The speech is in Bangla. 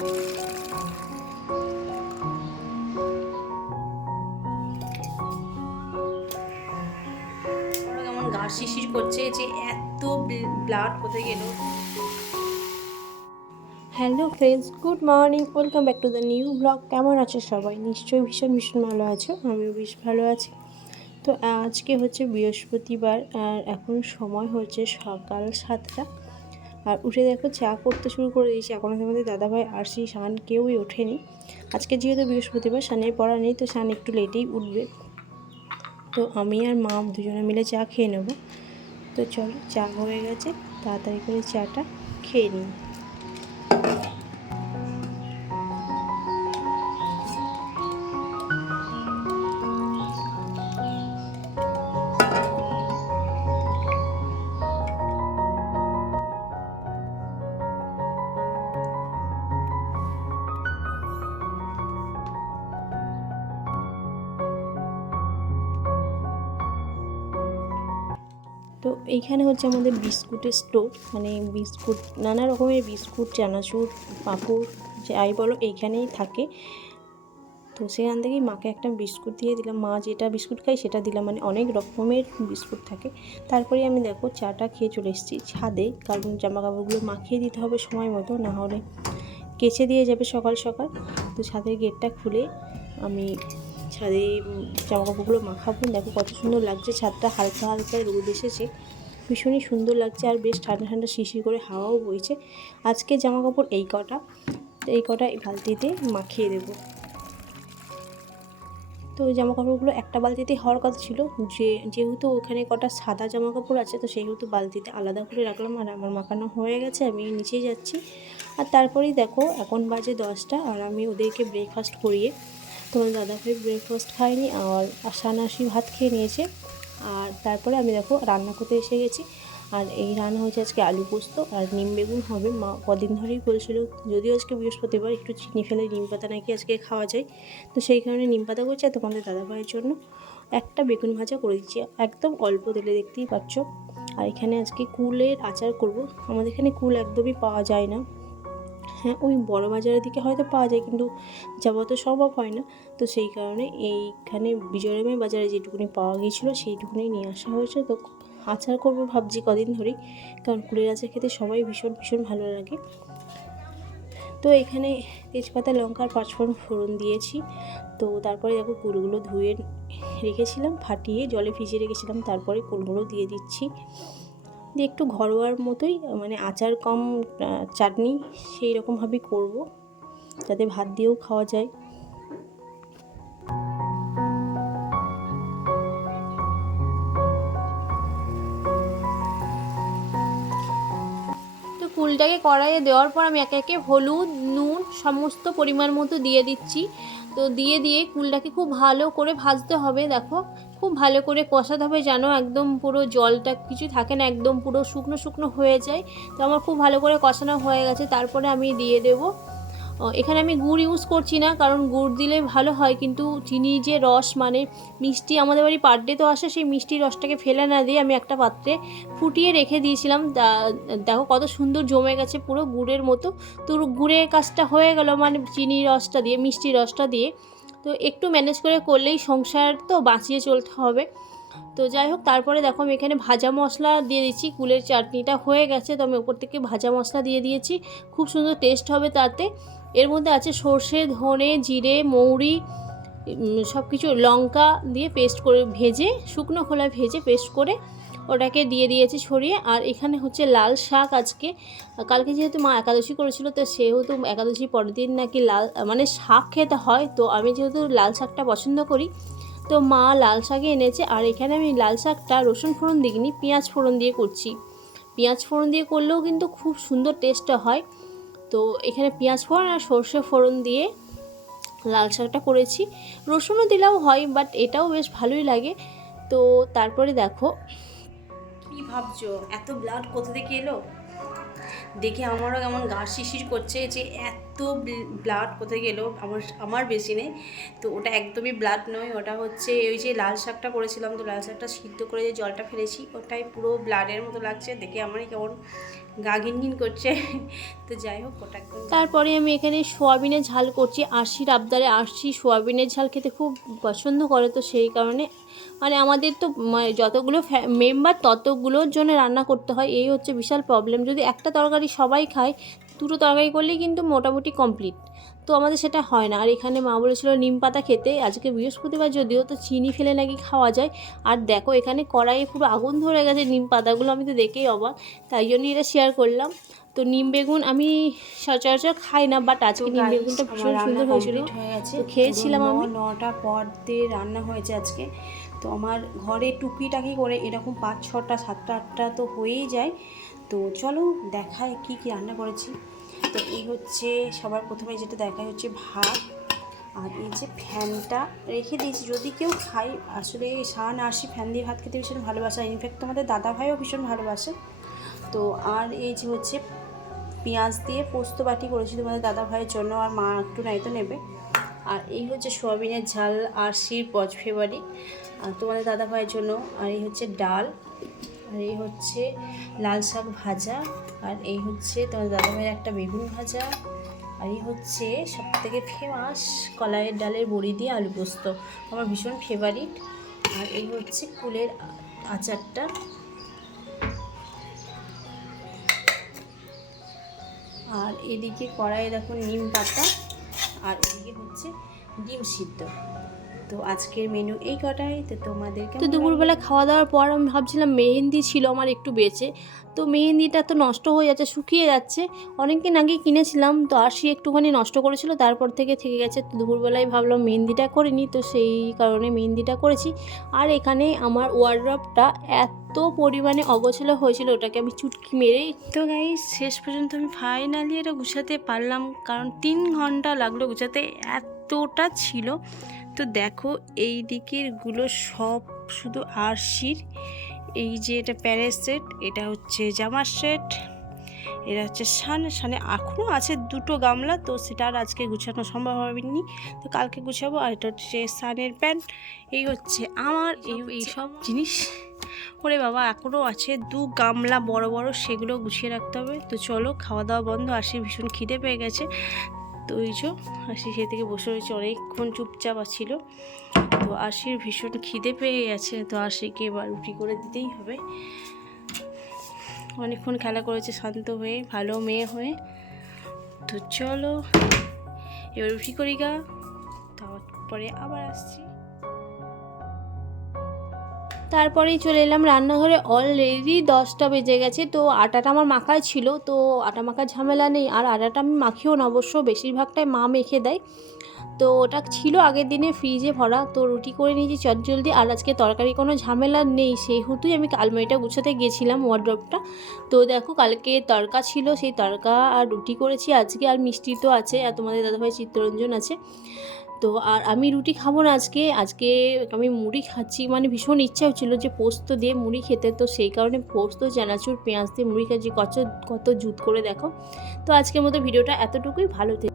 কেমন গা শিশির করছে যে এত ব্লাড কোথায় গেল। Hello friends, good morning, welcome back to the new blog. কেমন আছো সবাই? নিশ্চয়ই ভীষণ ভীষণ ভালো আছো, আমিও বেশ ভালো আছি। তো আজকে হচ্ছে বৃহস্পতিবার আর এখন সময় হচ্ছে সকাল 7টা। আর উঠে দেখো চা করতে শুরু করে দিয়েছি। এখন আমাদের দাদাভাই আর সেই শান কেউই ওঠেনি। আজকে যেহেতু বৃহস্পতিবার, শানের পড়া নেই, তো শান একটু লেটেই উঠবে। তো আমি আর মা দুজনে মিলে চা খেয়ে নেব। তো চলো, চা হয়ে গেছে, তাড়াতাড়ি করে চাটা খেয়ে নিই। তো এইখানে হচ্ছে আমাদের বিস্কুটের স্টোর, মানে বিস্কুট, নানা রকমের বিস্কুট, চানাচুর, পাঁপড় যাই বলো এইখানেই থাকে। তো সেখান থেকেই মাকে একটা বিস্কুট দিয়ে দিলাম, মা যেটা বিস্কুট খাই সেটা দিলাম, মানে অনেক রকমের বিস্কুট থাকে। তারপরে আমি দেখো চাটা খেয়ে চলে এসেছি ছাদে, কারণ জামা কাপড়গুলো মাখিয়ে দিতে হবে সময় মতো, না হলে কেচে দিয়ে যাবে সকাল সকাল। তো ছাদের গেটটা খুলে আমি ছাদে জামা কাপড়গুলো মাখাবো। দেখো কত সুন্দর লাগছে ছাদটা, হালকা হালকা রোদ এসেছে, ভীষণই সুন্দর লাগছে। আর বেশ ঠান্ডা ঠান্ডা শিশির করে হাওয়াও বইছে। আজকে জামা কাপড় এই কটা বালতিতে মাখিয়ে দেবো। তো ওই জামা কাপড়গুলো একটা বালতিতে হওয়ার কথা ছিল, যেহেতু ওখানে কটা সাদা জামা কাপড় আছে, তো সেহেতু বালতিতে আলাদা করে রাখলাম। আর আমার মাখানো হয়ে গেছে, আমি নিচেই যাচ্ছি। আর তারপরেই দেখো এখন বাজে 10টা, আর আমি ওদেরকে ব্রেকফাস্ট করিয়ে, তোমার দাদাভাই ব্রেকফাস্ট খায়নি, আর আশানাশি ভাত খেয়ে নিয়েছে। আর তারপরে আমি দেখো রান্না করতে এসে গেছি। আর এই রান্না হচ্ছে আজকে আলু পোস্ত আর নিম বেগুন হবে। মা কদিন ধরেই বলছিল, যদিও আজকে বৃহস্পতিবার, একটু চিনি ফেলে নিম পাতা নাকি আজকে খাওয়া যায়, তো সেই কারণে নিম পাতা করছি। আর তোমাদের দাদাভাইয়ের জন্য একটা বেগুন ভাজা করে দিচ্ছি, একদম অল্প তেলে, দেখতেই পাচ্ছ। আর এখানে আজকে কুলের আচার করব। আমাদের এখানে কুল একদমই পাওয়া যায় না। হ্যাঁ, ওই বড় বাজারের দিকে হয়তো পাওয়া যায়, কিন্তু যাওয়া তো সম্ভব হয় না। তো সেই কারণে এইখানে বিজয়রামের বাজারে যেটুকুনি পাওয়া গিয়েছিলো সেইটুকুনি নিয়ে আসা হয়েছে। তো আচার করবো ভাবছি কদিন ধরেই, কারণ কুলের আচার খেতে সবাই ভীষণ ভীষণ ভালো লাগে। তো এখানে তেজপাতা, লঙ্কা আর পাঁচফোড়ন ফোড়ন দিয়েছি। তো তারপরে দেখো কুলগুলো ধুয়ে রেখেছিলাম, ফাটিয়ে জলে ভিজিয়ে রেখেছিলাম, তারপরে কুলগুলো দিয়ে দিচ্ছি। দিয়ে একটু ঘরোয়ার মতোই, মানে আচার কম চাটনি সেই রকমভাবেই করবো, যাতে ভাত দিয়েও খাওয়া যায়। তো কুলটাকে কড়াইয়ে দেওয়ার পর আমি একে একে হলুদ, নুন সমস্ত পরিমাণ মতো দিয়ে দিচ্ছি। তো দিয়ে কুলটাকে খুব ভালো করে ভাজতে হবে। দেখো খুব ভালো করে কষাতে হবে, যেন একদম পুরো জলটা কিছু থাকে না, একদম পুরো শুকনো শুকনো হয়ে যায়। তো আমার খুব ভালো করে কষানো হয়ে গেছে। তারপরে আমি দিয়ে দেবো, এখানে আমি গুড় ইউজ করছি না, কারণ গুড় দিলে ভালো হয়, কিন্তু চিনি যে রস, মানে মিষ্টি আমাদের বাড়ি পার্টে তো আসে, সেই মিষ্টির রসটাকে ফেলে না দিয়ে আমি একটা পাত্রে ফুটিয়ে রেখে দিয়েছিলাম। দেখো কত সুন্দর জমে গেছে পুরো গুড়ের মতো। তো গুড়ের কাজটা হয়ে গেল, মানে চিনির রসটা দিয়ে, মিষ্টির রসটা দিয়ে। তো একটু ম্যানেজ করে করলেই সংসার তো বাঁচিয়ে চলতে হবে। তো যাই হোক, তারপরে দেখো আমি এখানে ভাজা মশলা দিয়ে দিচ্ছি। কুলের চাটনিটা হয়ে গেছে, তো আমি ওপর থেকে ভাজা মশলা দিয়ে দিয়েছি, খুব সুন্দর টেস্ট হবে তাতে। এর মধ্যে আছে সর্ষে, ধনে, জিরে, মৌরি, সব কিছু, লঙ্কা দিয়ে পেস্ট করে ভেজে, শুকনো খোলায় ভেজে পেস্ট করে ওটাকে দিয়ে দিয়েছি ছড়িয়ে। আর এখানে হচ্ছে লাল শাক। আজকে কালকে যেহেতু মা একাদশী করেছিল, তো সেহেতু একাদশী পরের দিন নাকি লাল মানে শাক খেতে হয়, তো আমি যেহেতু লাল শাকটা পছন্দ করি, তো মা লাল শাকই এনেছে। আর এখানে আমি লাল শাকটা রসুন ফোড়ন দিইনি, পেঁয়াজ ফোড়ন দিয়ে করছি। পেঁয়াজ ফোড়ন দিয়ে করলেও কিন্তু খুব সুন্দর টেস্টটা হয়। তো এখানে পেঁয়াজ ফোড়ন আর সর্ষে ফোড়ন দিয়ে লাল শাকটা করেছি। রসুনও দিলেও হয়, বাট এটাও বেশ ভালোই লাগে। তো তারপরে দেখো, কি ভাবছো এত ব্লাড কোথা থেকে এলো? দেখে আমারও কেমন গা শিশির করছে যে এত ব্লাড কোথায় গেল। আমার বেশি নেই, তো ওটা একদমই ব্লাড নয়, ওটা হচ্ছে ওই যে লাল শাকটা করেছিলাম, তো লাল শাকটা সিদ্ধ করে যে জলটা ফেলেছি ওটাই পুরো ব্লাডের মতো লাগছে। দেখে আমারই কেমন গা ঘিনঘিন করছে। তো যাই হোক, ওটা একদম। তারপরে আমি এখানে সোয়াবিনের ঝাল করছি। আরশির আবদারে আরশি সোয়াবিনের ঝাল খেতে খুব পছন্দ করে, তো সেই কারণে মানে আমাদের তো যতগুলো মেম্বার ততগুলোর জন্য রান্না করতে হয়, এই হচ্ছে বিশাল প্রবলেম। যদি একটা তরকারি সবাই খায়, দুটো তরকারি করলেই কিন্তু মোটামুটি কমপ্লিট, তো আমাদের সেটা হয় না। আর এখানে মা বলেছিল নিম পাতা খেতে, আজকে বৃহস্পতিবার যদিও, তো চিনি ফেলে নাকি খাওয়া যায়। আর দেখো এখানে কড়াইয়ে পুরো আগুন ধরে গেছে নিম পাতাগুলো, আমি তো দেখেই অবাক, তাই জন্যই এটা শেয়ার করলাম। তো নিম বেগুন আমি সচরাচর খাই না, বাট আজকে নিম বেগুনটা ভীষণ সুন্দর হয়েছিল, তো খেয়েছিলাম আমি। 9টা পর দিয়ে রান্না হয়েছে আজকে। তো আমার ঘরে টুকিটাকি করে এরকম 5, 6টা, 7টা, 8টা তো হয়েই যায়। তো চলো দেখায় কি কি রান্না করেছি। তো এই হচ্ছে সবার প্রথমে যেটা দেখায় হচ্ছে ভাত, আর এই যে ফ্যানটা রেখে দিয়েছি যদি কেউ খাই। আসলে শান আরশি ফ্যান দিয়ে ভাত খেতে ভীষণ ভালোবাসে, ইনফ্যাক্ট তোমাদের দাদা ভাইও ভীষণ ভালোবাসে। তো আর এই যে হচ্ছে পেঁয়াজ দিয়ে পোস্ত বাটি করেছি তোমাদের দাদা ভাইয়ের জন্য, আর মা একটু নাই তো নেবে। আর এই হচ্ছে সোয়াবিনের ঝাল, আরশির ফেভারিট, আর তোমাদের দাদা ভাইয়ের জন্য। আর এই হচ্ছে ডাল, আর এই হচ্ছে লাল শাক ভাজা, আর এই হচ্ছে তোমাদের দাদা ভাইয়ের একটা বেগুন ভাজা, আর এই হচ্ছে সবথেকে ফেমাস কলাইয়ের ডালের বড়ি দিয়ে আলু পোস্ত, আমার ভীষণ ফেভারিট। আর এই হচ্ছে কুলের আচারটা। আর এদিকে কড়াইয়ে দেখো নিম পাতা, আর এদিকে হচ্ছে ডিম সিদ্ধ। তো আজকের মেনু এই কটাই। তো তোমাদেরকে তো দুপুরবেলা খাওয়া দাওয়ার পর আমি ভাবছিলাম মেহেন্দি ছিল আমার একটু বেঁচে, তো মেহেন্দিটা তো নষ্ট হয়ে যাচ্ছে, শুকিয়ে যাচ্ছে। অনেকদিন আগে কিনেছিলাম, তো আরশি একটুখানি নষ্ট করেছিল, তারপর থেকে গেছে। তো দুপুরবেলায় ভাবলাম মেহেন্দিটা করে নিই, তো সেই কারণে মেহেন্দিটা করেছি। আর এখানে আমার ওয়ার্ড্রপটা এত পরিমাণে অগোছালো হয়েছিল, ওটাকে আমি চুটকি মেরে। তো গাইস শেষ পর্যন্ত আমি ফাইনালি এটা গুছাতে পারলাম, কারণ 3 ঘন্টা লাগলো গুছাতে, এতটা ছিল। তো দেখো এই দিকেরগুলো সব শুধু আরশির। এই যে এটা প্যারের সেট, এটা হচ্ছে জামার সেট, এটা হচ্ছে শানে এখনও আছে 2টো গামলা, তো সেটা আর আজকে গুছানো সম্ভব হয়নি, তো কালকে গুছাবো। আর এটা হচ্ছে শানের প্যান্ট। এই হচ্ছে আমার এই সব জিনিস। ওরে বাবা, এখনও আছে 2 গামলা বড় বড়, সেগুলো গুছিয়ে রাখতে হবে। তো চলো, খাওয়া দাওয়া বন্ধ, আরশির ভীষণ খিদে পেয়ে গেছে। তো ওই যে আরশি সে থেকে বসে রয়েছে, অনেকক্ষণ চুপচাপ ছিল। তো আরশির ভীষণ খিদে পেয়ে গেছে, তো আরশিকে এবার রুটি করে দিতেই হবে। অনেকক্ষণ খেলা করেছে শান্ত হয়ে, ভালো মেয়ে হয়ে। তো চলো এবার রুটি করি গা, তারপরে আবার আসছি। তারপরেই চলে এলাম রান্নাঘরে। অলরেডি 10টা বেজে গেছে। তো আটাটা আমার মাখাই ছিল, তো আটা মাখার ঝামেলা নেই। আর আটাটা আমি মাখিও না, অবশ্য বেশিরভাগটাই মা মেখে দেয়। তো ওটা ছিল আগের দিনে ফ্রিজে ভরা, তো রুটি করে নিয়েছি চটজলদি। আর আজকে তরকারি কোনো ঝামেলা নেই, সেহেতুই আমি আলমারিটা গুছাতে গেছিলাম, ওয়ার্ড্রপটা। তো দেখো কালকে তরকা ছিল, সেই তরকা আর রুটি করেছি আজকে, আর মিষ্টি তো আছে, আর তোমাদের দাদাভাই চিত্তরঞ্জন আছে। তো আর আমি রুটি খাবো না আজকে আমি মুড়ি খাচ্ছি। মানে ভীষণ ইচ্ছা হচ্ছিলো যে পোস্ত দিয়ে মুড়ি খেতে, তো সেই কারণে পোস্ত, চানাচুর, পেঁয়াজ দিয়ে মুড়ি খাচ্ছি। কত জুত করে দেখো। তো আজকের মতো ভিডিওটা এতটুকুই, ভালো থেকে।